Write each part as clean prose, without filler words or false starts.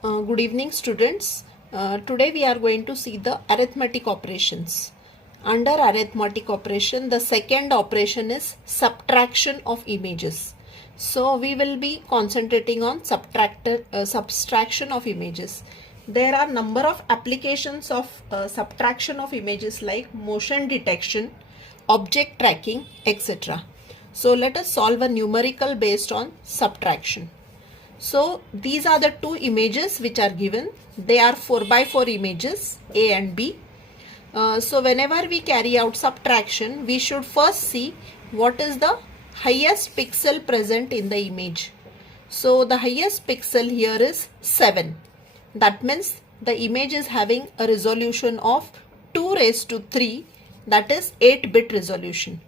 Good evening, students. Today we are going to see the arithmetic operations. Under arithmetic operation, the second operation is subtraction of images. So we will be concentrating on subtraction of images. There are number of applications of subtraction of images like motion detection, object tracking, etc. So let us solve a numerical based on subtraction. So these are the two images which are given. They are 4x4 images, A and B. So whenever we carry out subtraction, we should first see what is the highest pixel present in the image. So the highest pixel here is 7. That means the image is having a resolution of 2 raised to 3, that is 8-bit resolution.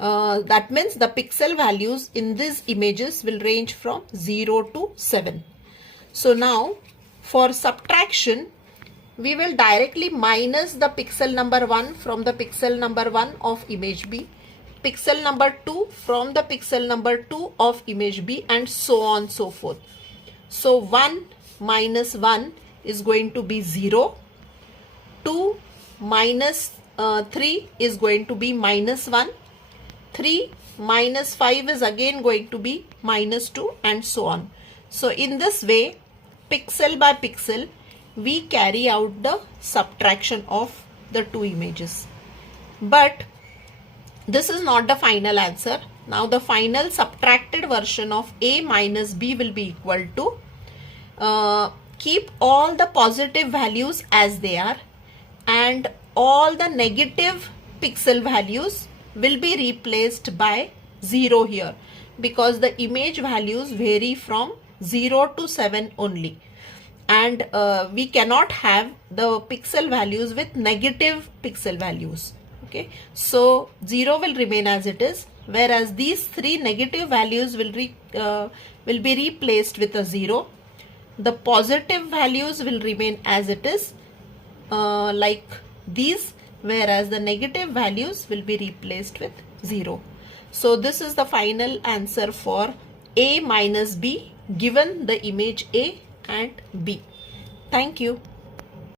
That means the pixel values in these images will range from 0 to 7. So now for subtraction, we will directly minus the pixel number 1 from the pixel number 1 of image B, pixel number 2 from the pixel number 2 of image B, and so on so forth. So 1 minus 1 is going to be 0, 2 minus 3 is going to be minus 1, 3 minus 5 is again going to be minus 2, and so on. So in this way, pixel by pixel, we carry out the subtraction of the two images. But this is not the final answer. Now the final subtracted version of A minus B will be equal to keep all the positive values as they are and all the negative pixel values will be replaced by 0 here, because the image values vary from 0 to 7 only, and we cannot have the pixel values with negative pixel values. Okay, so 0 will remain as it is, whereas these three negative values will be replaced with a 0. The positive values will remain as it is, like these, whereas the negative values will be replaced with 0. So this is the final answer for A minus B given the image A and B. Thank you.